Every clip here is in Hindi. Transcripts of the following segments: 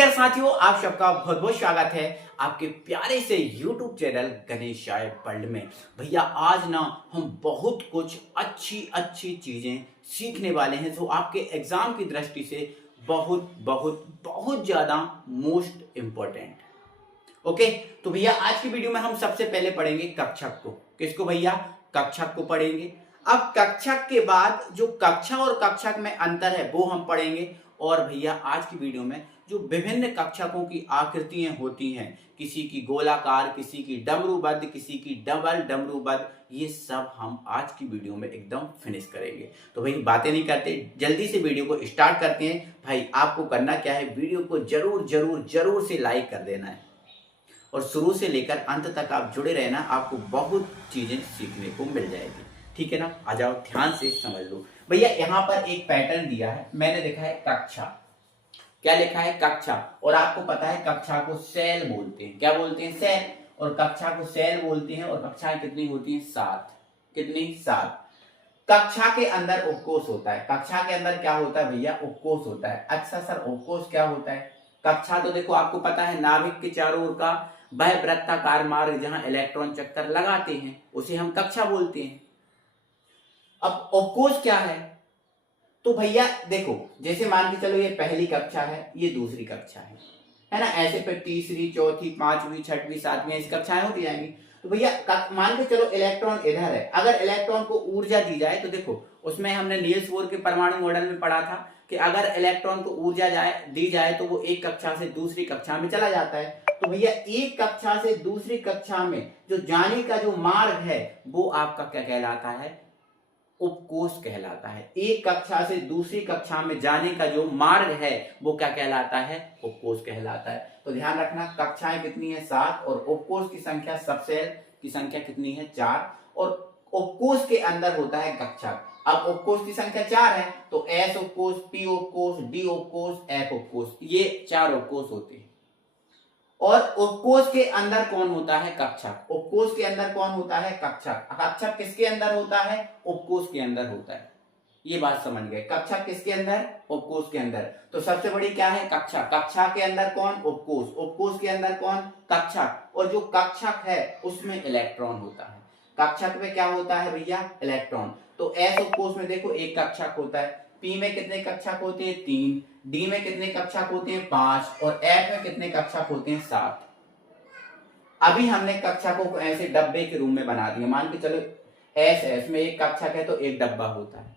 डियर साथियों, आप सबका बहुत बहुत स्वागत है आपके प्यारे से YouTube चैनल गणेश राय वर्ल्ड में। भैया आज ना हम बहुत कुछ अच्छी अच्छी चीजें सीखने वाले हैं जो आपके एग्जाम की दृष्टि से बहुत बहुत बहुत ज्यादा मोस्ट इम्पोर्टेंट। ओके, तो भैया आज की वीडियो में हम सबसे पहले पढ़ेंगे कक्षक को। किसको भैया? कक्षक को पढ़ेंगे। अब कक्षक के बाद जो कक्षा और कक्षक में अंतर है वो हम पढ़ेंगे। और भैया आज की वीडियो में जो विभिन्न कक्षकों की आकृतियां होती हैं, किसी की गोलाकार, किसी की डमरूबद्ध, किसी की डबल डमरूबद्ध, ये सब हम आज की वीडियो में एकदम फिनिश करेंगे। तो भाई बातें नहीं करते, जल्दी से वीडियो को स्टार्ट करते हैं। भाई आपको करना क्या है, वीडियो को जरूर जरूर जरूर से लाइक कर देना है और शुरू से लेकर अंत तक आप जुड़े रहना, आपको बहुत चीजें सीखने को मिल जाएगी। ठीक है ना? आ जाओ, ध्यान से समझ लो। भैया यहाँ पर एक पैटर्न दिया है, मैंने लिखा है कक्षा। क्या लिखा है? कक्षा। और आपको पता है कक्षा को सेल बोलते हैं। क्या बोलते हैं? सेल। और कक्षा को सेल बोलते हैं। और कक्षाएं कितनी होती हैं? 7। कितनी? 7। कक्षा के अंदर उपकोष होता है। कक्षा के अंदर क्या होता है भैया? उपकोष होता है। अच्छा सर, उपकोष क्या होता है? कक्षा तो देखो आपको पता है, नाभिक के चारों ओर का वह वृत्ताकार मार्ग जहां इलेक्ट्रॉन चक्कर लगाते हैं उसे हम कक्षा बोलते हैं। अब उपकोष क्या है? तो भैया देखो, जैसे मान के चलो ये पहली कक्षा है, ये दूसरी कक्षा है ना? ऐसे फिर तीसरी, चौथी, पांचवी, छठवीं, सातवीं ऐसी कक्षाएं होती जाएंगी। तो भैया मान के चलो इलेक्ट्रॉन इधर है, अगर इलेक्ट्रॉन को ऊर्जा दी जाए तो देखो उसमें हमने नील्स बोर के परमाणु मॉडल में पढ़ा था कि अगर इलेक्ट्रॉन को ऊर्जा दी जाए तो वो एक कक्षा से दूसरी कक्षा में चला जाता है। तो भैया एक कक्षा से दूसरी कक्षा में जो जाने का जो मार्ग है वो आपका क्या कहलाता है? उपकोष कहलाता है। एक कक्षा से दूसरी कक्षा में जाने का जो मार्ग है वो क्या कहलाता है? उपकोष कहलाता है। तो ध्यान रखना, कक्षाएं कितनी है? 7। और उपकोष की संख्या, सबसेल की संख्या कितनी है? 4। और उपकोष के अंदर होता है कक्षक। अब उपकोष की संख्या 4 है तो एस उपकोष, पी उपकोष, डी उपकोष, एफ उपकोष, ये 4 उपकोष होते हैं। और उपकोष के अंदर कौन होता है? कक्षक। उपकोष के अंदर कौन होता है? कक्षक। कक्षक किसके अंदर होता है? उपकोष के अंदर होता है। ये बात समझ गए? कक्षक किसके अंदर? उपकोष के अंदर। तो सबसे बड़ी क्या है? कक्षा। कक्षा के अंदर कौन? उपकोष। उपकोष के अंदर कौन? कक्षक। और जो कक्षक है उसमें इलेक्ट्रॉन होता है। कक्षक में क्या होता है भैया? इलेक्ट्रॉन। तो एस उपकोष में देखो एक कक्षक होता है, पी में कितने कक्षक होते हैं? 3, डी में कितने कक्षक होते हैं? 5 और एफ में कितने कक्षक होते हैं? 7। अभी हमने कक्षकों को ऐसे डब्बे के रूप में बना दिया। मान के चलो एस में एक कक्षक है तो एक डब्बा होता है,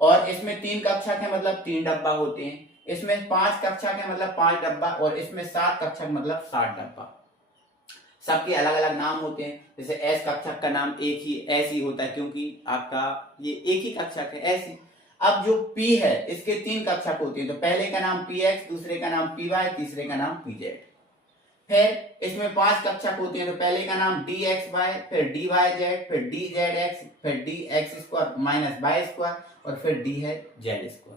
और इसमें 3 कक्षक है मतलब 3 डब्बा होते हैं, इसमें 5 कक्षक है मतलब 5 डब्बा, और इसमें 7 कक्षक मतलब 7 डब्बा। सबके अलग अलग नाम होते हैं। जैसे एस कक्षक का नाम एक ही ऐसी होता है क्योंकि आपका ये एक ही कक्षक है, ऐसी। अब जो P है इसके 3 कक्षक होते हैं, तो पहले का नाम PX, दूसरे का नाम PY, तीसरे का नाम PZ। फिर इसमें 5 कक्षक होते हैं, तो पहले का नाम DXY, फिर DYZ, फिर DZX, फिर DX² माइनस Y² और फिर D है Z²।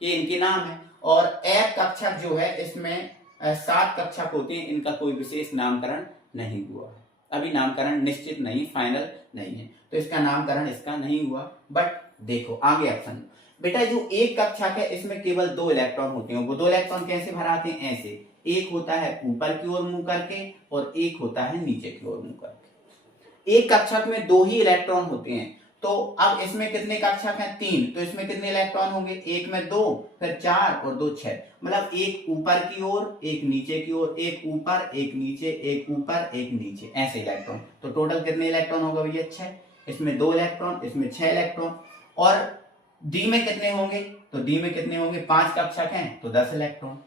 ये इनके नाम है। और F कक्षक जो है इसमें 7 कक्षक होते हैं, इनका कोई विशेष नामकरण नहीं हुआ है। अभी नामकरण निश्चित नहीं, फाइनल नहीं है, तो इसका नामकरण इसका नहीं हुआ। बट देखो आगे ऑप्शन, बेटा जो एक कक्षक है इसमें केवल 2 इलेक्ट्रॉन होते हैं। वो 2 इलेक्ट्रॉन कैसे भराते हैं? ऐसे, एक होता है ऊपर की ओर मुंह करके और एक होता है नीचे की ओर मुंह करके। एक कक्षक में 2 ही इलेक्ट्रॉन होते हैं। तो अब इसमें कितने कक्षक हैं? 3। तो इसमें कितने इलेक्ट्रॉन होंगे? एक में 2, फिर 4 और 2 6, मतलब एक ऊपर की ओर, एक नीचे की ओर, एक ऊपर, एक नीचे, एक ऊपर, एक नीचे, ऐसे इलेक्ट्रॉन। तो टोटल कितने इलेक्ट्रॉन होगा भैया? 6। इसमें 2 इलेक्ट्रॉन, इसमें 6 इलेक्ट्रॉन। और डी में कितने होंगे? तो डी में कितने होंगे? 5 कक्षक हैं तो 10 इलेक्ट्रॉन।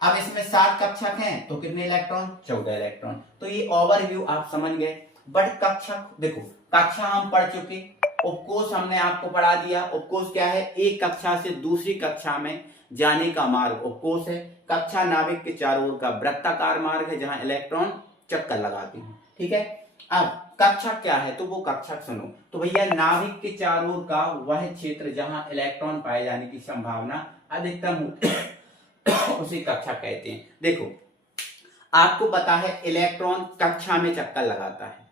अब इसमें 7 कक्षक हैं तो कितने इलेक्ट्रॉन? 14 इलेक्ट्रॉन। तो ये ओवरव्यू आप समझ गए। बट कक्षक देखो, कक्षा हम पढ़ चुके, उपकोष हमने आपको पढ़ा दिया। उपकोष क्या है? एक कक्षा से दूसरी कक्षा में जाने का मार्ग उपकोष है। कक्षा नाभिक के चारों ओर का वृत्ताकार मार्ग है जहां इलेक्ट्रॉन चक्कर लगाते हैं। ठीक है। अब कक्षक क्या है? तो वो कक्षक सुनो, तो भैया नाभिक के चारों ओर का वह क्षेत्र जहां इलेक्ट्रॉन पाए जाने की संभावना अधिकतम होती है उसे कक्षक कहते हैं। देखो आपको पता है इलेक्ट्रॉन कक्षा में चक्कर लगाता है।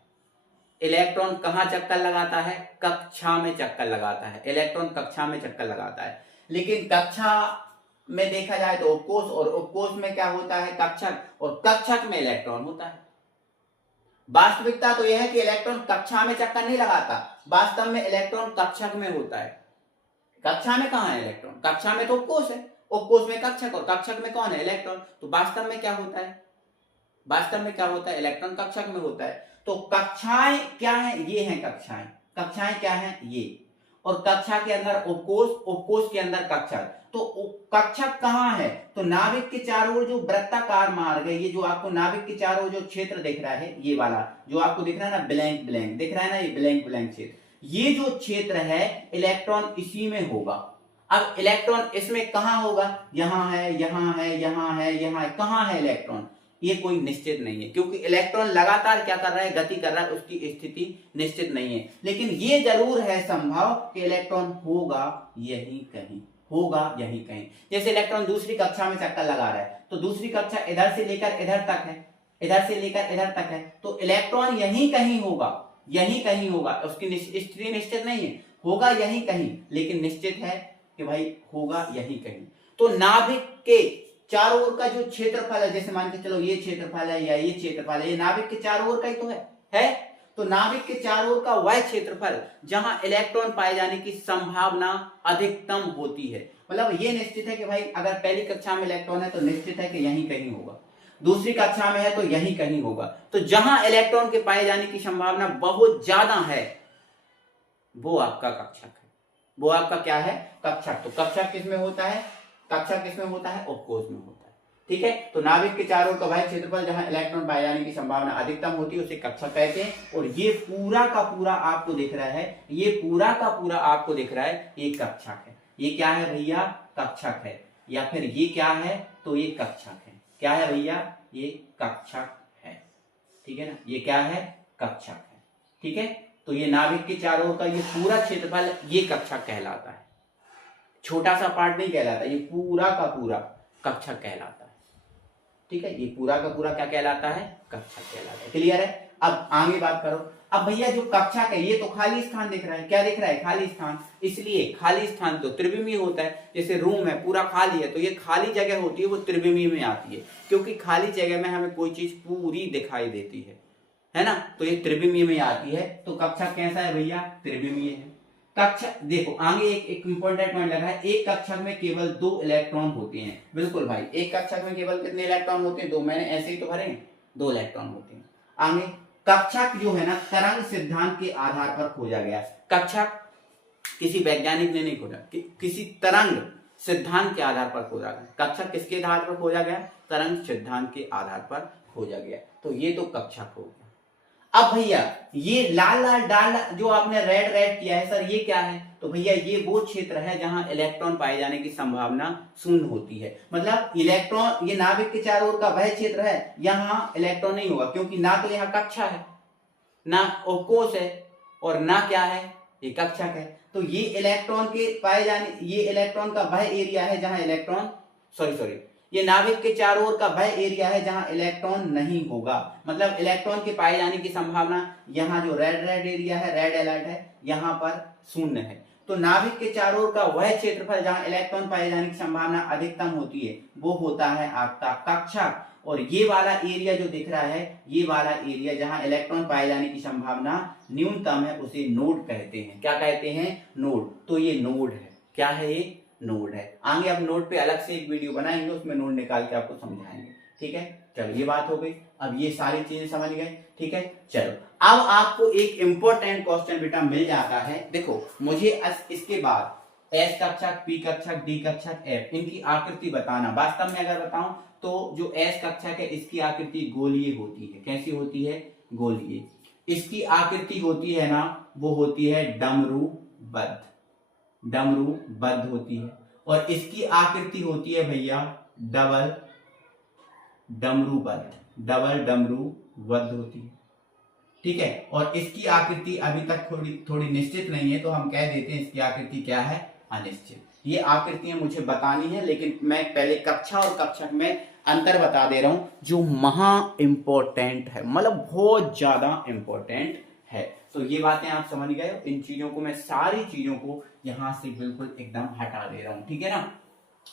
इलेक्ट्रॉन कहां चक्कर लगाता है? कक्षा में चक्कर लगाता है। इलेक्ट्रॉन कक्षा में चक्कर लगाता है, लेकिन कक्षा में देखा जाए तो उपकोष, और उपकोष में क्या होता है, कक्षक, और कक्षक में इलेक्ट्रॉन होता है। वास्तविकता तो यह है कि इलेक्ट्रॉन कक्षा में चक्कर नहीं लगाता, वास्तव में इलेक्ट्रॉन कक्षक में होता है। कक्षा में कहाँ है इलेक्ट्रॉन, कक्षा में तो उपकोष है, उपकोष में कक्षक, और कक्षक में कौन है, इलेक्ट्रॉन। तो वास्तव में क्या होता है, वास्तव में क्या होता है, इलेक्ट्रॉन कक्षक में होता है। तो कक्षाएं क्या है, ये हैं कक्षाएं, कक्षाएं क्या है ये, और कक्षा के अंदर उपकोष, उपकोष के अंदर कक्षक। तो कक्षक कहाँ है, तो नाभिक के चारों ओर जो वृत्ताकार मार्ग है, ये जो आपको नाभिक के चारों ओर जो क्षेत्र दिख रहा है, ये वाला जो आपको दिख रहा है ना, ब्लैंक ब्लैंक दिख रहा है ना, ये ब्लैंक ब्लैंक क्षेत्र, ये जो क्षेत्र है इलेक्ट्रॉन इसी में होगा। अब इलेक्ट्रॉन इसमें कहां होगा, यहां है, यहां है, यहां है, यहां है, कहां है इलेक्ट्रॉन, ये कोई निश्चित नहीं है, क्योंकि इलेक्ट्रॉन लगातार क्या कर रहा है, गति कर रहा है, उसकी स्थिति निश्चित नहीं है। लेकिन ये जरूर है संभव कि इलेक्ट्रॉन होगा यहीं कहीं, होगा यहीं कहीं। जैसे इलेक्ट्रॉन दूसरी कक्षा में चक्कर लगा रहा है, तो दूसरी कक्षा इधर से लेकर इधर तक है, इधर से लेकर इधर तक है, तो इलेक्ट्रॉन यहीं कहीं होगा, यहीं कहीं होगा, उसकी स्थिति निश्चित नहीं है, होगा यहीं कहीं, लेकिन निश्चित है कि भाई होगा यहीं कहीं। तो नाभिक के चारों ओर का जो क्षेत्रफल है, जैसे मान के चलो ये क्षेत्रफल है या ये क्षेत्रफल है, ये नाभिक के चारों ओर का ही तो है। तो नाभिक के चारों ओर का वह क्षेत्रफल जहां इलेक्ट्रॉन पाए जाने की संभावना अधिकतम होती है। मतलब ये निश्चित है कि भाई अगर पहली कक्षा में इलेक्ट्रॉन है तो निश्चित है कि यहीं कहीं होगा, दूसरी कक्षा में है तो यहीं कहीं होगा। तो जहां इलेक्ट्रॉन के पाए जाने की संभावना बहुत ज्यादा है वो आपका कक्षक है, वो आपका क्या है, कक्षक। तो कक्षक किसमें होता है, कक्षक किसमें होता है, उपकोष में होता है। ठीक है, तो नाभिक के चारों ओर का वह क्षेत्रफल जहां इलेक्ट्रॉन पाए जाने की संभावना अधिकतम होती है उसे कक्षक कहते हैं। और ये पूरा का पूरा आपको दिख रहा है, ये पूरा का पूरा आपको दिख रहा है, ये कक्षक है। ये क्या है भैया, कक्षक है, या फिर ये क्या है, तो ये कक्षक है। क्या है भैया, ये कक्षक है। ठीक है ना, ये क्या है, कक्षक है। ठीक है, तो ये नाभिक के चारों ओर का ये पूरा क्षेत्रफल ये कक्षक कहलाता है, छोटा सा पार्ट नहीं कहलाता, ये पूरा का पूरा कक्षक कहलाता है। ठीक है, ये पूरा का पूरा क्या कहलाता है, कक्षक कहलाता है। क्लियर है, अब आगे बात करो। अब भैया जो कक्षक है ये तो खाली स्थान दिख रहा है, क्या दिख रहा है, खाली स्थान। इसलिए खाली स्थान तो त्रिविमीय होता है। जैसे रूम है पूरा खाली है तो ये खाली जगह होती है वो त्रिविमीय में आती है, क्योंकि खाली जगह में हमें कोई चीज पूरी दिखाई देती है ना, तो ये त्रिविमीय में आती है। तो कक्षक कैसा है भैया, त्रिविमीय है। कक्षक देखो आगे एक इंपॉर्टेंट पॉइंट लगा है, एक कक्षक में केवल 2 इलेक्ट्रॉन होते हैं। बिल्कुल भाई, एक कक्षक में केवल कितने इलेक्ट्रॉन होते हैं, 2। मैंने ऐसे ही तो भरे, 2 इलेक्ट्रॉन होते हैं। आगे कक्षक जो है ना तरंग सिद्धांत के आधार पर खोजा गया। कक्षक किसी वैज्ञानिक ने नहीं खोजा, किसी तरंग सिद्धांत के आधार पर खोजा गया। कक्षक किसके आधार पर खोजा गया, तरंग सिद्धांत के आधार पर खोजा गया। तो ये तो कक्षक हो गया। अब भैया ये लाल लाल डाल जो आपने रेड रेड किया है सर, ये क्या है, तो भैया ये वो क्षेत्र है जहां इलेक्ट्रॉन पाए जाने की संभावना शून्य होती है। मतलब इलेक्ट्रॉन, ये नाभिक के चारों ओर का वह क्षेत्र है यहां इलेक्ट्रॉन नहीं होगा, क्योंकि ना तो यहाँ कक्षा है, ना उपकोष है, और ना क्या है, ये कक्षक है। तो ये इलेक्ट्रॉन के पाए जाने, ये इलेक्ट्रॉन का वह एरिया है जहां इलेक्ट्रॉन, सॉरी ये नाभिक के चारों ओर का वह एरिया है जहां इलेक्ट्रॉन नहीं होगा। मतलब इलेक्ट्रॉन के पाए जाने की संभावना यहाँ जो रेड रेड एरिया है, रेड अलर्ट है, यहाँ पर शून्य है। तो नाभिक के चारों ओर का वह क्षेत्रफल जहां इलेक्ट्रॉन पाए जाने की संभावना अधिकतम होती है वो होता है आपका कक्षक। और ये वाला एरिया जो दिख रहा है, ये वाला एरिया जहां इलेक्ट्रॉन पाए जाने की संभावना न्यूनतम है उसे नोड कहते हैं। क्या कहते हैं, नोड। तो ये नोड है, क्या है, ये नोड है। आगे अब नोड पे अलग से एक वीडियो बनाएंगे, उसमें नोड निकाल के आपको समझाएंगे। ठीक है, चलो ये बात हो गई। अब ये सारी चीजें समझ गए। ठीक है, चलो अब आपको एक इंपॉर्टेंट क्वेश्चन बेटा मिल जाता है। देखो मुझे इसके बाद एस कक्षक, पी कक्षक, डी कक्षक, एफ, इनकी आकृति बताना। वास्तव में अगर बताऊं तो जो एस कक्षक है इसकी आकृति गोलीय होती है। कैसी होती है, गोलीय। इसकी आकृति होती है ना, वो होती है डमरूबद्ध, डमरूबद्ध होती है। और इसकी आकृति होती है भैया डबल डमरूबद्ध, डबल डमरूबद्ध होती है। ठीक है, और इसकी आकृति अभी तक थोड़ी निश्चित नहीं है, तो हम कह देते हैं इसकी आकृति क्या है, अनिश्चित। ये आकृतियां मुझे बतानी है, लेकिन मैं पहले कक्षा और कक्षक में अंतर बता दे रहा हूं जो महा इंपॉर्टेंट है, मतलब बहुत ज्यादा इंपॉर्टेंट है। तो ये बातें आप समझ गए। इन चीजों को मैं, सारी चीजों को यहां से बिल्कुल एकदम हटा दे रहा हूं। ठीक है ना,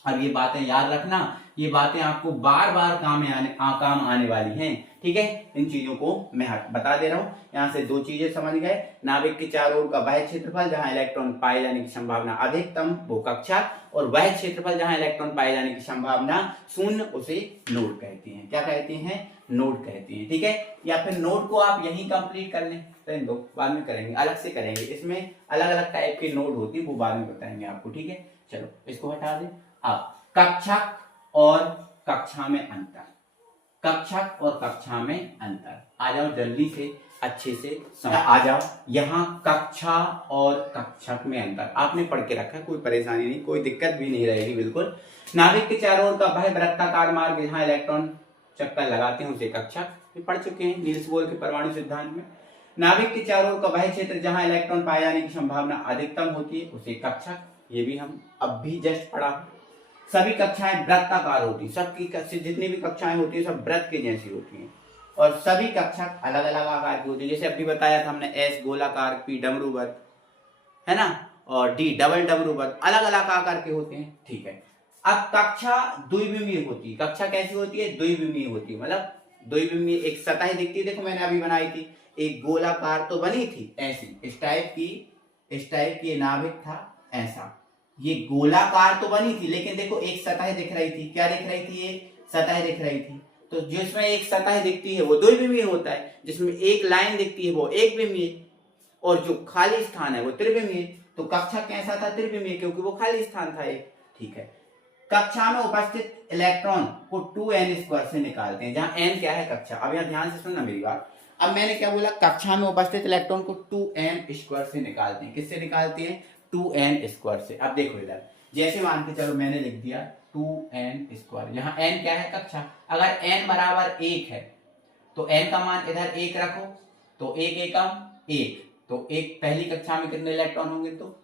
अब ये बातें याद रखना, ये बातें आपको बार बार काम आने वाली हैं, ठीक है। इन चीजों को मैं बता दे रहा हूं। यहाँ से दो चीजें समझ गए, नाभिक के चारों ओर का वह क्षेत्रफल जहां इलेक्ट्रॉन पाए जाने की संभावना अधिकतम वो कक्षा, और वह क्षेत्रफल जहां इलेक्ट्रॉन पाए जाने की संभावना शून्य उसे नोड कहते हैं। क्या कहते हैं? नोड कहते हैं, ठीक है। या फिर नोड को आप यही कंप्लीट कर लें, रहने दो, बाद में करेंगे, अलग से करेंगे। इसमें अलग अलग टाइप के नोड होती है, वो बाद में बताएंगे आपको, ठीक है। चलो इसको हटा दें। अब कक्षक और कक्षा में अंतर, कक्षक और कक्षा में अंतर, आ जाओ जल्दी से, अच्छे से समझ आ जाओ। यहाँ कक्षा और कक्षक में अंतर आपने पढ़ के रखा है, कोई परेशानी नहीं, कोई दिक्कत भी नहीं रहेगी बिल्कुल। नाभिक के चारों ओर का वह वृत्ताकार मार्ग जहां इलेक्ट्रॉन चक्कर लगाते हैं उसे कक्षक, ये पढ़ चुके हैं नील्स बोर के परमाणु सिद्धांत में। नाभिक के चारों ओर का वह क्षेत्र जहां इलेक्ट्रॉन पाए जाने की संभावना अधिकतम होती है उसे कक्षक, ये भी हम अब भी जस्ट पढ़ा। सभी कक्षाएं वृत्ताकार होती, सबकी जितनी भी कक्षाएं होती है सब वृत्त के जैसी होती हैं, और सभी कक्षक अलग अलग आकार की होती है। जैसे अभी बताया था हमने, एस गोलाकार, पी डमरूवत, है ना, और डी डबल डमरूवत, अलग अलग आकार के होते हैं, ठीक है। अब कक्षा द्विविमीय होती है। कक्षा कैसी होती है? द्विविमीय होती है, मतलब द्विविमीय एक सतह दिखती है, देखो मैंने अभी बनाई थी, एक गोलाकार तो बनी थी ऐसी, इस टाइप की नाभिक था ऐसा, ये गोलाकार तो बनी थी, लेकिन देखो एक सतह दिख रही थी। क्या दिख रही थी? ये सतह दिख रही थी। तो जिसमें एक सतह दिखती है वो द्विविमीय होता है, जिसमें एक लाइन दिखती है वो एक विमीय, और जो खाली स्थान है वो त्रिविमीय। तो कक्षा कैसा था? त्रिविमीय, क्योंकि वो खाली स्थान था एक, ठीक है। कक्षा में उपस्थित इलेक्ट्रॉन को 2n² से निकालते हैं, जहां n क्या है? कक्षा। अब यहाँ ध्यान से सुनना मेरी बात। अब मैंने क्या बोला? कक्षा में उपस्थित इलेक्ट्रॉन को 2n² से निकालते हैं। किससे निकालते हैं? 2n² से। अब देखो इधर, जैसे मान के चलो मैंने लिख दिया 2n², यहाँ n क्या है? कक्षा। अगर n बराबर 1 है तो n का मान इधर 1 रखो, तो 1 एकम 1, तो एक पहली कक्षा में कितने इलेक्ट्रॉन होंगे? तो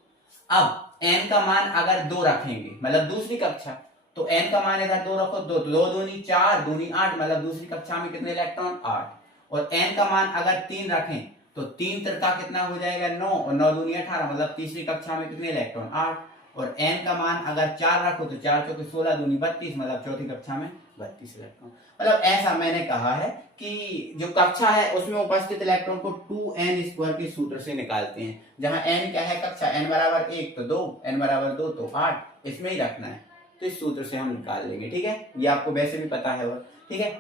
अब n का मान अगर 2 रखेंगे, मतलब दूसरी कक्षा, तो n का मान इधर 2 रखो, 2 दूनी 4, दूनी 8, मतलब दूसरी कक्षा में कितने इलेक्ट्रॉन? 8। और n का मान अगर 3 रखें तो 3 तिरका कितना हो जाएगा? 9, और 9 दूनी 18, मतलब तीसरी कक्षा में कितने इलेक्ट्रॉन? 8। और n का मान अगर 4 रखो तो 4 चौके 16, दूनी 32, मतलब चौथी कक्षा में 32 इलेक्ट्रॉन। मतलब ऐसा मैंने कहा है कि जो कक्षा है उसमें उपस्थित इलेक्ट्रॉन को 2n² के सूत्र से निकालते हैं, जहां n क्या है? कक्षा। n बराबर 1 तो 2, n बराबर 2 तो 8, इसमें ही रखना है, तो इस सूत्र से हम निकाल लेंगे, ठीक है। ये आपको वैसे भी पता है, ठीक है।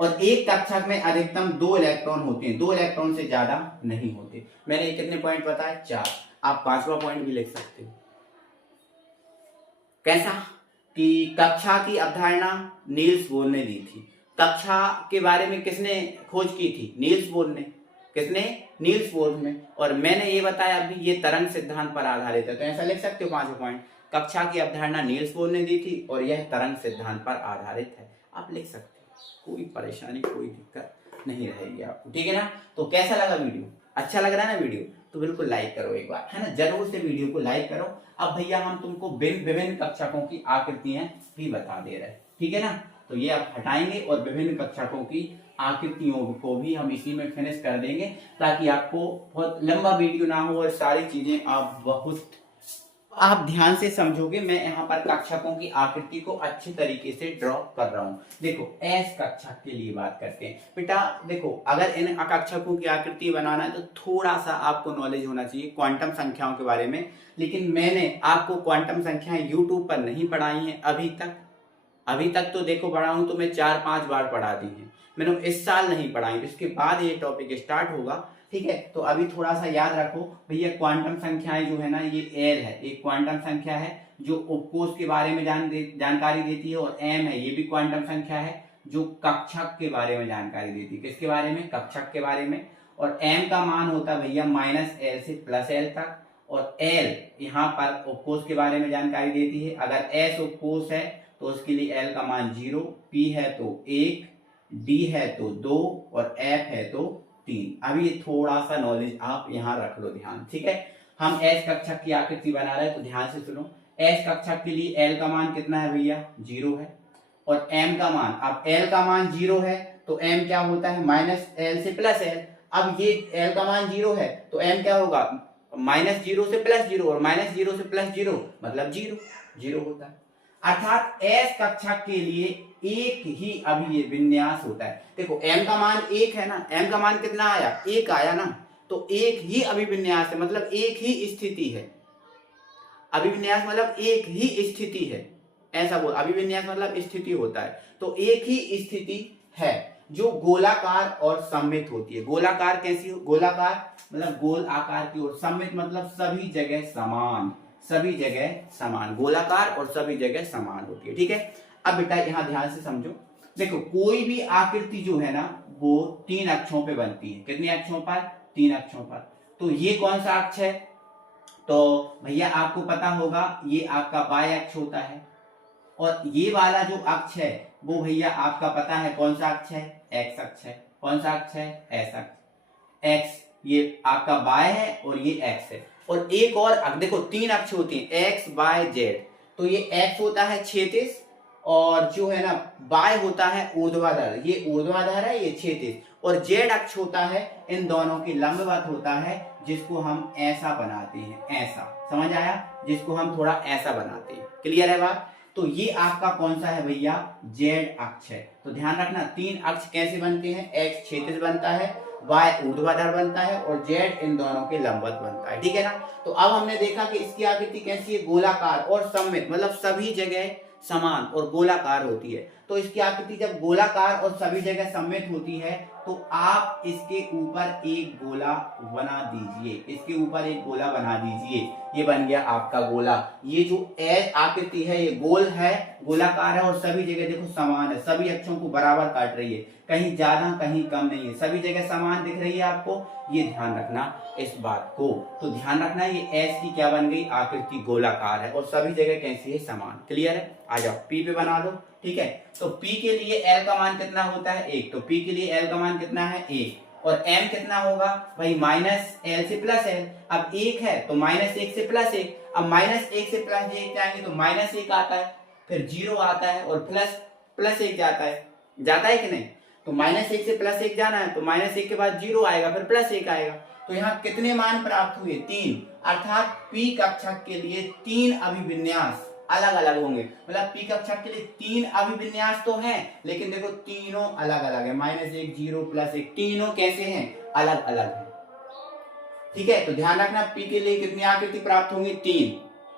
और एक कक्षक में अधिकतम 2 इलेक्ट्रॉन होते हैं, 2 इलेक्ट्रॉन से ज्यादा नहीं होते। मैंने कितने पॉइंट बताए? 4। आप 5वां पॉइंट भी लिख सकते हो। कैसा? कि कक्षा की अवधारणा नील्स बोर ने दी थी। कक्षा के बारे में किसने खोज की थी? नील्स बोर ने। किसने? नील्स बोर ने। और मैंने ये बताया अभी, ये तरंग सिद्धांत पर आधारित है, तो ऐसा लिख सकते हो 5वां पॉइंट, कक्षा की अवधारणा नील्स बोर ने दी थी और यह तरंग सिद्धांत पर आधारित है। आप लिख सकते हो, कोई परेशानी, कोई दिक्कत नहीं रहेगी आपको, ठीक है ना। तो कैसा लगा वीडियो? अच्छा लग रहा है ना वीडियो? तो बिल्कुल लाइक करो एक बार, है ना, जरूर से वीडियो को लाइक करो। अब भैया हम तुमको विभिन्न कक्षकों की आकृतियां भी बता दे रहे हैं, ठीक है ना। तो ये आप हटाएंगे और विभिन्न कक्षकों की आकृतियों को भी हम इसी में फिनिश कर देंगे, ताकि आपको बहुत लंबा वीडियो ना हो और सारी चीजें आप ध्यान से समझोगे। मैं यहाँ पर कक्षकों की आकृति को अच्छे तरीके से ड्रॉ कर रहा हूँ। देखो एस कक्षक के लिए बात करते हैं बेटा। देखो अगर इन कक्षकों की आकृति बनाना है तो थोड़ा सा आपको नॉलेज होना चाहिए क्वांटम संख्याओं के बारे में, लेकिन मैंने आपको क्वांटम संख्याएं यूट्यूब पर नहीं पढ़ाई हैं अभी तक तो देखो पढ़ाऊं तो मैं 4-5 बार पढ़ा दी है मैंने, इस साल नहीं पढ़ाई, इसके बाद ये टॉपिक स्टार्ट होगा, ठीक है। तो अभी थोड़ा सा याद रखो भैया, क्वांटम संख्याएं जो है ना, ये एल है, एक क्वांटम संख्या है जो उपकोष के बारे में जानकारी देती है, और एम है, ये भी क्वांटम संख्या है जो कक्षक के बारे में जानकारी देती है। किसके बारे में? कक्षक के बारे में। और एम का मान होता है भैया -L से +L तक, और एल यहाँ पर उपकोष के बारे में जानकारी देती है। अगर एस उपकोष है तो उसके लिए एल का मान 0, पी है तो 1, डी है तो 2, और एफ है तो 3। अभी ये थोड़ा सा नॉलेज आप यहाँ रख लो ध्यान, ठीक है। हम एस कक्षक की आकृति बना रहे हैं तो ध्यान से सुनो। एस कक्षक के लिए एल का मान कितना है भैया? 0 है। और एम का मान, अब एल का मान 0 है तो एम क्या होता है? -L से +L। अब ये एल का मान 0 है तो एम क्या होगा? -0 से +0, और -0 से +0 मतलब 0 होता है। अर्थात एस कक्षा के लिए एक ही अभिविन्यास होता है। देखो m का मान 1 है ना, m का मान कितना आया, 1 आया ना, तो एक ही अभिविन्यास है, मतलब एक ही स्थिति है। अभिविन्यास मतलब एक ही स्थिति है, ऐसा बोल, अभिविन्यास मतलब स्थिति होता है, तो एक ही स्थिति है जो गोलाकार और सममित होती है। गोलाकार कैसी हो, गोलाकार मतलब गोल आकार की, और सममित मतलब सभी जगह समान, सभी जगह समान, गोलाकार और सभी जगह समान होती है। ठीक है, अब बेटा यहां ध्यान से समझो। देखो कोई भी आकृति जो है ना वो 3 अक्षों पे बनती है। कितने अक्षों पर, 3 अक्षों पर। तो ये कौन सा अक्ष है, तो भैया आपको पता होगा ये आपका बाय अक्ष होता है, और ये वाला जो अक्ष है वो भैया आपका पता है कौन सा अक्ष है, एक्स अक्ष है। कौन सा अक्ष है, एस अक्ष। एक्स ये आपका बाय है और ये एक्स है। और एक और देखो 3 अक्ष होते हैं, एक्स वाई जेड, तो ये एक्स होता है क्षैतिज, और जो है ना बाय होता है ऊर्ध्वाधर, ये ऊर्ध्वाधर है, ये क्षैतिज, और जेड अक्ष होता है इन दोनों के लंबवत होता है, जिसको हम ऐसा बनाते हैं, ऐसा, समझ आया, जिसको हम थोड़ा ऐसा बनाते हैं। क्लियर है बात। तो ये आपका कौन सा है भैया, जेड अक्ष है। तो ध्यान रखना 3 अक्ष कैसे बनते हैं, एक्स क्षैतिज बनता है, वाई ऊर्ध्वाधर बनता है, और जेड इन दोनों के लंबवत बनता है। ठीक है ना। तो अब हमने देखा कि इसकी आकृति कैसी है, गोलाकार और सममित, मतलब सभी जगह समान और गोलाकार होती है। तो इसकी आकृति जब गोलाकार और सभी जगह सममित होती है तो आप इसके ऊपर एक गोला बना दीजिए, इसके ऊपर एक गोला बना दीजिए, ये बन गया आपका गोला। ये जो आकृति है ये गोल है, गोलाकार है, और सभी जगह देखो समान है, सभी अक्षों को बराबर काट रही है, कहीं ज्यादा कहीं कम नहीं है, सभी जगह समान दिख रही है आपको, ये ध्यान रखना इस बात को। तो ध्यान रखना ये एस की क्या बन गई, आकृति गोलाकार है और सभी जगह कैसी है, समान। क्लियर है, आ जाओ पी पे बना दो। ठीक है, तो P के लिए L का मान कितना होता है, 1, तो P के लिए L का मान कितना है, 1, और M कितना होगा भाई, माइनस L से प्लस L। अब 1 है तो -1 से +1, अब -1 से +1 जाएंगे तो -1 आता है, फिर 0 आता है, और +1 जाता है, जाता है कि नहीं। तो -1 से +1 जाना है तो -1 के बाद 0 आएगा, फिर +1 आएगा। तो यहाँ कितने मान प्राप्त हुए, 3, अर्थात P कक्षा के लिए 3 अभिविन्यास अलग अलग होंगे। मतलब P कक्षा के लिए 3 अभिविन्यास तो हैं, लेकिन देखो तीनों अलग अलग है, -1 0 +1, तीनों कैसे हैं, अलग अलग है। ठीक है, तो ध्यान रखना P के लिए कितनी आकृति प्राप्त होंगी, 3,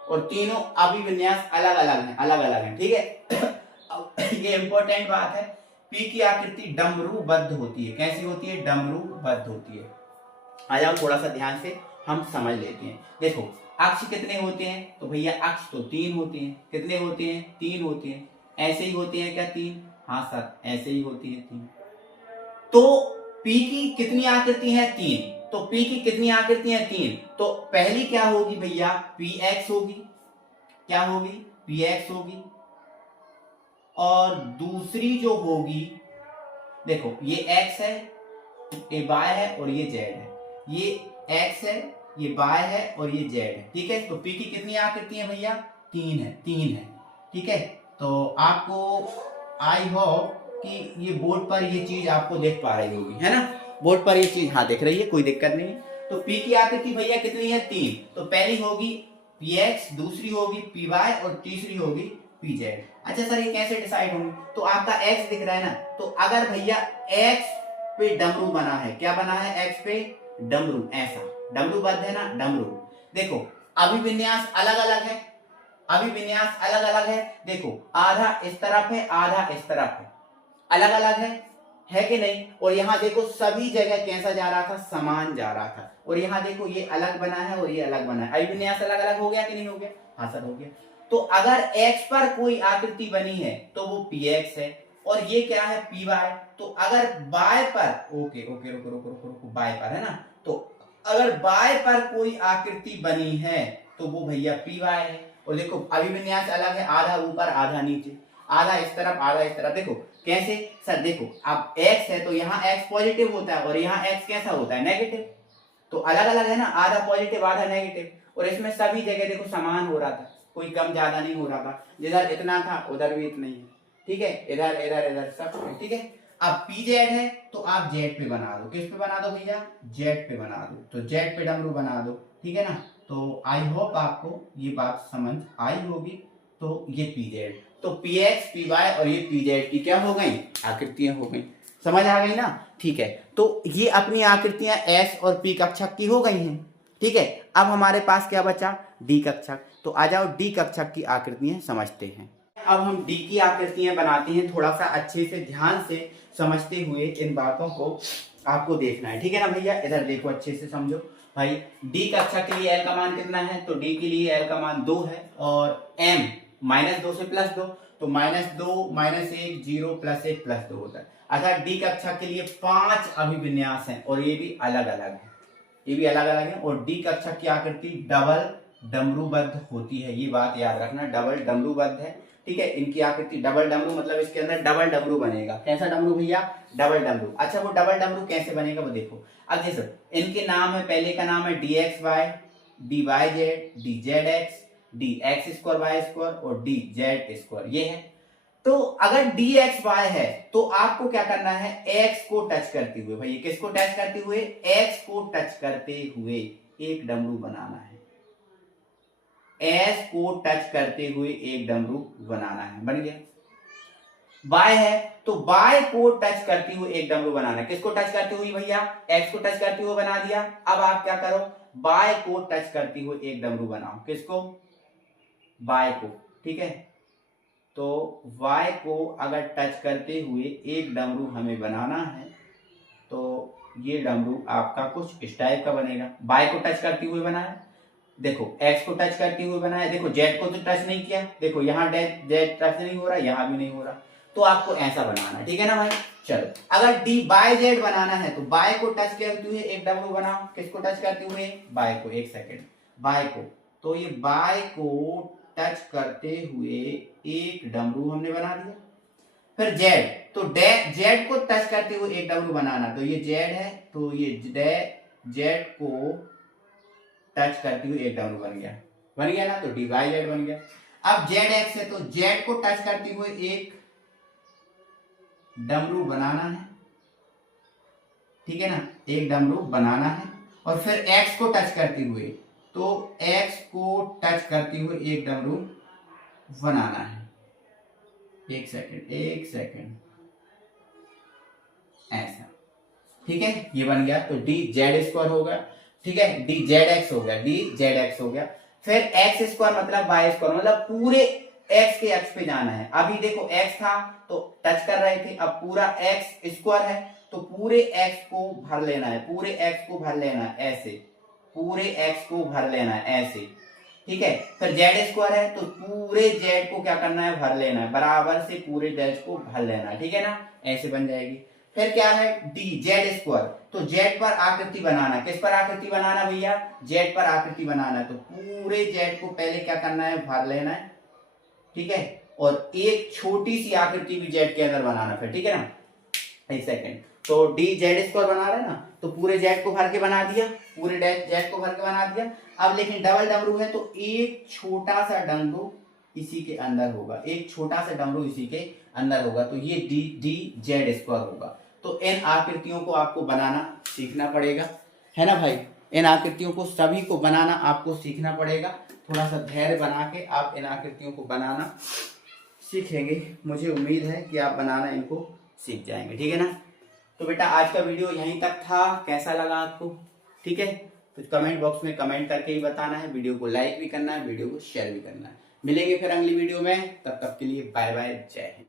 और तीनों अभिविन्यास अलग अलग हैं, अलग अलग हैं। ठीक है ये इंपॉर्टेंट बात है, P की आकृति डमरूबद्ध होती है। कैसी होती है, डमरूबद्ध होती है। आ जाओ थोड़ा सा ध्यान से हम समझ लेते हैं। देखो अक्ष कितने होते हैं, तो भैया अक्ष तो 3 होते हैं। कितने होते हैं, 3 होते हैं। ऐसे ही होते हैं क्या 3, हाँ सर ऐसे ही होती है 3। तो P की कितनी आकृति है, 3, तो P की कितनी आकृति है, 3, तो पहली क्या होगी भैया, Px होगी, क्या होगी, Px होगी, और दूसरी जो होगी, देखो ये x है, ये y है, और ये z है, ये x है, ये y है, और ये z है। ठीक है, तो P की कितनी आकृति है भैया, 3 है, 3 है। ठीक है, तो आपको आई होप कि ये बोर्ड पर ये चीज आपको देख पा रही होगी, है ना, बोर्ड पर ये चीज हाँ दिख रही है, कोई दिक्कत नहीं है। तो P की आकृति भैया कितनी है, 3, तो पहली होगी Px, दूसरी होगी Py, और तीसरी होगी Pz। अच्छा सर ये कैसे डिसाइड होंगे, तो आपका x दिख रहा है ना, तो अगर भैया x पे डमरू बना है, क्या बना है, x पे डमरू, ऐसा डमरूबद्ध है ना, डमरू। देखो अभिविन्यास अलग अलग है, अभिविन्यास अलग अलग है। देखो आधा इस तरफ है, आधा इस तरफ है, अलग अलग है कि नहीं। और यहाँ देखो सभी जगह कैसा जा रहा था, समान जा रहा था। और यहाँ देखो ये अलग बना है और ये अलग बना है, अभिविन्यास अलग अलग हो गया कि नहीं हो गया, हाँ सर हो गया। तो अगर x पर कोई आकृति बनी है तो वो px है, और ये क्या है py। तो अगर y पर, ओके ओके रुको रुको रुको रुको, y पर है ना, तो अगर y पर कोई आकृति बनी है तो वो भैया py है। और देखो अभिविन्यास अलग है, आधा ऊपर आधा नीचे, आधा इस तरफ आधा इस तरफ। देखो कैसे सर, देखो अब x है तो यहाँ x पॉजिटिव होता है और यहाँ x कैसा होता है, नेगेटिव। तो अलग अलग है ना, आधा पॉजिटिव आधा नेगेटिव, और इसमें सभी जगह देखो समान हो रहा था, कोई कम ज्यादा नहीं हो रहा था, जिधर इतना था उधर भी इतना ही है। ठीक है, इधर इधर इधर सब ठीक है। अब pz है तो आप z पे बना दो, किस पे बना दो भैया, z पे बना दो, तो z पे डमरू बना दो। ठीक है ना, तो आई होप आपको ये बात समझ आई होगी। तो तो ये पी जेड, तो पी एक्स पी वाई और ये पी जेड की क्या हो गई, आकृतियां हो गई। समझ आ गई ना, ठीक है। तो ये अपनी आकृतियां एस और पी कक्षक की हो गई हैं, ठीक है। अब हमारे पास क्या बचा, डी कक्षक। तो आ जाओ डी कक्षक की आकृतियां समझते हैं। अब हम डी की आकृतियां बनाते हैं, थोड़ा सा अच्छे से ध्यान से समझते हुए इन बातों को आपको देखना है, ठीक है ना भैया। इधर देखो, अच्छे से समझो भाई। डी कक्षक के लिए एल का मान कितना है, तो डी के लिए एल का मान 2 है और एम -2 से +2, तो -2 -1 0 +1 +2 होता है। अच्छा, डी कक्षक के लिए 5 अभिविन्यास हैं और ये भी अलग अलग है, ये भी अलग अलग है। और डी कक्षक की आकृति डबल डमरूबद्ध होती है, ये बात याद रखना, डबल डमरूबद्ध है, ठीक है। इनकी आकृति डबल डमरू, मतलब इसके अंदर डबल डमरू बनेगा। कैसा डमरू भैया, डबल डमरू। अच्छा, वो डबल डमरू कैसे बनेगा वो देखो। अब देखो, इनके नाम है, पहले का नाम है D X Y, D Y Z, D Z X, D X square Y square और डी जेड स्क्वायर, ये है। तो अगर डी एक्स वाई है तो आपको क्या करना है, एक्स को टच करते हुए, भाई किसको टच करते हुए, एक्स को टच करते हुए एक डमरू बनाना है। एस को टच करते हुए एक डमरू बनाना है, बन गया। बाय है तो बाय को टच करते हुए एक डमरू बनाना है। किसको टच करते हुए भैया, एक्स को टच करते हुए बना दिया। अब आप क्या करो, बाय को टच करते हुए एक डमरू बनाओ। किसको, बाय को, ठीक है। तो y को अगर टच करते हुए एक डमरू हमें बनाना है तो ये डमरू आपका कुछ इस टाइप का बनेगा। y को टच करते हुए बनाया, देखो x को टच करते हुए बनाया, देखो z को तो टच नहीं किया, देखो यहाँ z टच नहीं हो रहा, यहाँ भी नहीं हो रहा, तो आपको ऐसा बनाना, ठीक है ना भाई। चलो, अगर डी बाय जेड बनाना है तो बाय को टच करते हुए एक डमरू बनाओ। किसको टच करते हुए, बाय को, एक सेकेंड, बाय को। तो ये बाय को टच करते हुए एक डमरू हमने बना दिया। फिर जेड, तो जेड को टच करते हुए एक डमरू बनाना, तो ये जेड है, तो ये जेड को टच करते हुए एक डमरू बन गया ना, तो डी वाई जेड बन गया। अब जेड एक्स है तो जेड को टच करते हुए एक डमरू बनाना है, ठीक है ना, एक डमरू बनाना है। और फिर एक्स को टच करते हुए, तो एक्स को टच करते हुए एक डमरू बनाना है। एक सेकेंड, ऐसा, ठीक है, ये बन गया। तो डी जेड स्क्वायर हो गया, ठीक है, डी जेड एक्स हो गया, डी जेड एक्स हो गया। फिर एक्स स्क्वायर मतलब वाई स्क्वायर, मतलब पूरे एक्स के एक्स पे जाना है। अभी देखो एक्स था तो टच कर रहे थे, अब पूरा एक्स स्क्वायर है तो पूरे एक्स को भर लेना है, पूरे एक्स को भर लेना है ऐसे, पूरे एक्स को भर लेना है ऐसे, ठीक है। फिर जेड स्क्वायर है तो पूरे जेड को क्या करना है, भर लेना है, बराबर से पूरे जेड को भर लेना है, ठीक है ना, ऐसे बन जाएगी। फिर क्या है, डी जेड स्क्वायर, तो जेड पर आकृति बनाना। किस पर आकृति बनाना भैया, जेड पर आकृति बनाना, तो पूरे जेड को पहले क्या करना है, भर लेना है, ठीक है। और एक छोटी सी आकृति भी जेड के अंदर बनाना फिर, ठीक है ना। एक सेकेंड, तो डी जेड स्क्वायर बना रहे हैं ना, तो पूरे जेड को भर के बना दिया, पूरे जेड को भर के बना दिया। अब लेकिन डबल डमरू है तो एक छोटा सा डमरू इसी के अंदर होगा, एक छोटा सा डमरू इसी के अंदर होगा, तो ये डी जेड स्क्वायर होगा। तो इन आकृतियों को आपको बनाना सीखना पड़ेगा, है ना भाई। इन आकृतियों को सभी को बनाना आपको सीखना पड़ेगा। थोड़ा सा धैर्य बना के आप इन आकृतियों को बनाना सीखेंगे, मुझे उम्मीद है कि आप बनाना इनको सीख जाएंगे, ठीक है ना। तो बेटा आज का वीडियो यहीं तक था, कैसा लगा आपको, ठीक है। तो कमेंट बॉक्स में कमेंट करके ही बताना है, वीडियो को लाइक भी करना है, वीडियो को शेयर भी करना है। मिलेंगे फिर अगली वीडियो में, तब तक के लिए बाय बाय, जय हिंद।